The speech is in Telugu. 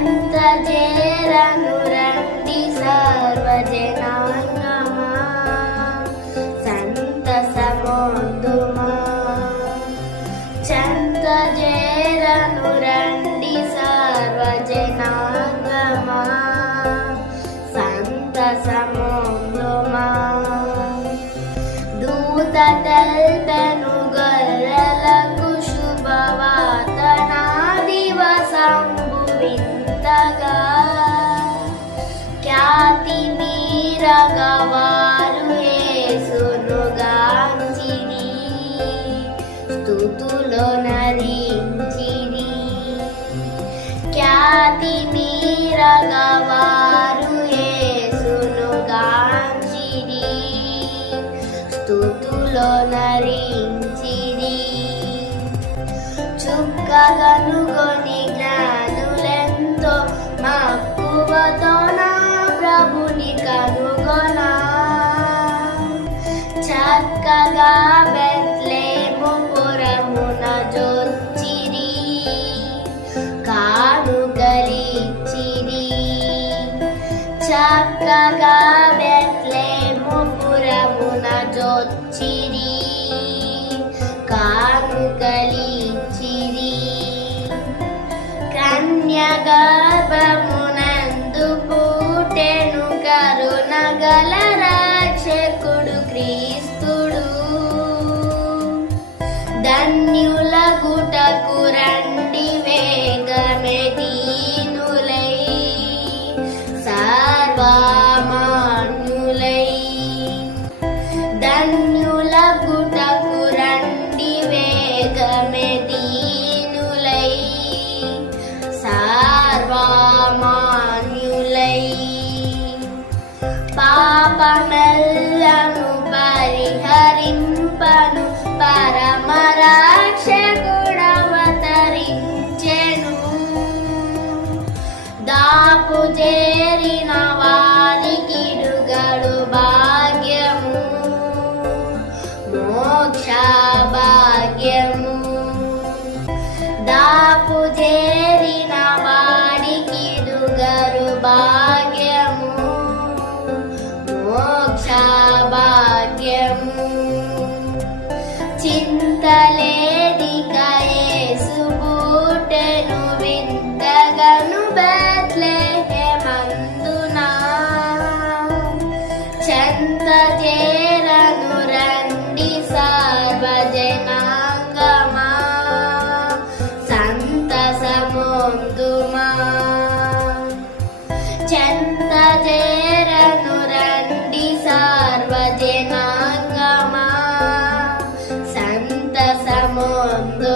ఎంత చేరను రండి సర్వజనాంగమా సంతసమోదుమా. చెంత చేరను రండి సర్వజనాంగమా సంతసమోదుమా. దూత తెల్పే మీరగవారు యేసును గాంచిరి. స్తుతులో నరించిరి. ఖ్యాతి మీరగవారు యేసును గాంచిరి. స్తుతులో నరించిరి. చుక్కగనుగొని జ్ఞానులెంతో మక్కువతో জাদু গলা চাকা গা বেতলে মোরা মোনা চিরি কানু গলি চিরি। চাকা গা বেতলে মোরা মোনা চিরি কানু গলি চিরি। কন্যা গা ధన్యుల గుటకు రండి వేగమే చేరిన వారికి భాగ్యము. మోక్ష భాగ్యము దాపు చేరిన వాడికి భాగ్యము. మోక్ష చేరను రండి సార్వజనాంగమా. సంతసమొందుమా. చెంత చేరను రండి సార్వజనాంగమా. సంతసమొందు